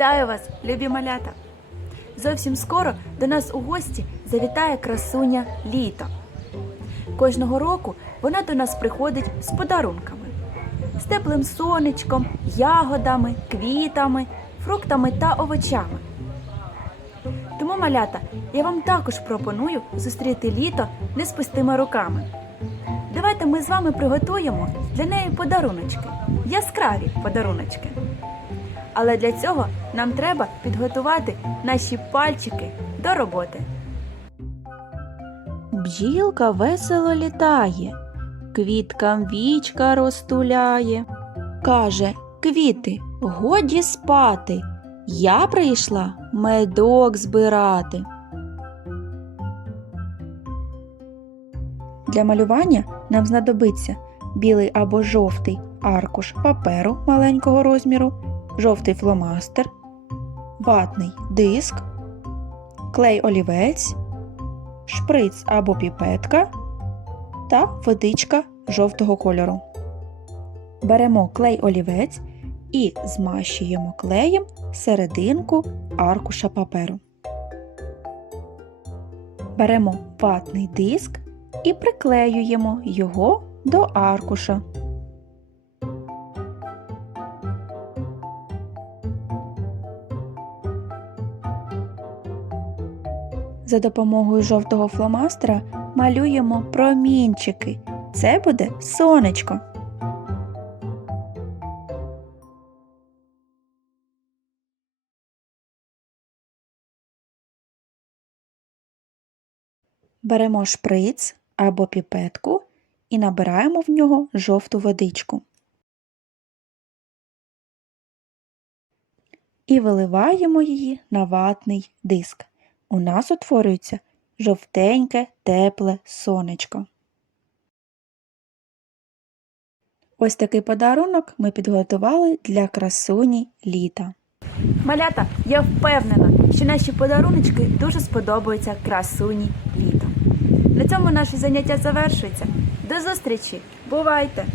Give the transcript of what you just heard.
Вітаю вас, любі малята! Зовсім скоро до нас у гості завітає красуня літо. Кожного року вона до нас приходить з подарунками, з теплим сонечком, ягодами, квітами, фруктами та овочами. Тому, малята, я вам також пропоную зустріти літо не з пустими руками. Давайте ми з вами приготуємо для неї подаруночки, яскраві подаруночки. Але для цього нам треба підготувати наші пальчики до роботи. Бджілка весело літає, квіткам вічка розтуляє. Каже, квіти, годі спати. Я прийшла медок збирати. Для малювання нам знадобиться білий або жовтий аркуш паперу маленького розміру, жовтий фломастер, ватний диск, клей олівець, шприц або піпетка та водичка жовтого кольору. Беремо клей олівець і змащуємо клеєм серединку аркуша паперу. Беремо ватний диск і приклеюємо його до аркуша. За допомогою жовтого фломастера малюємо промінчики. Це буде сонечко. Беремо шприц або піпетку і набираємо в нього жовту водичку. І виливаємо її на ватний диск. У нас утворюється жовтеньке, тепле сонечко. Ось такий подарунок ми підготували для красуні літа. Малята, я впевнена, що наші подаруночки дуже сподобаються красуні літа. На цьому наше заняття завершується. До зустрічі! Бувайте!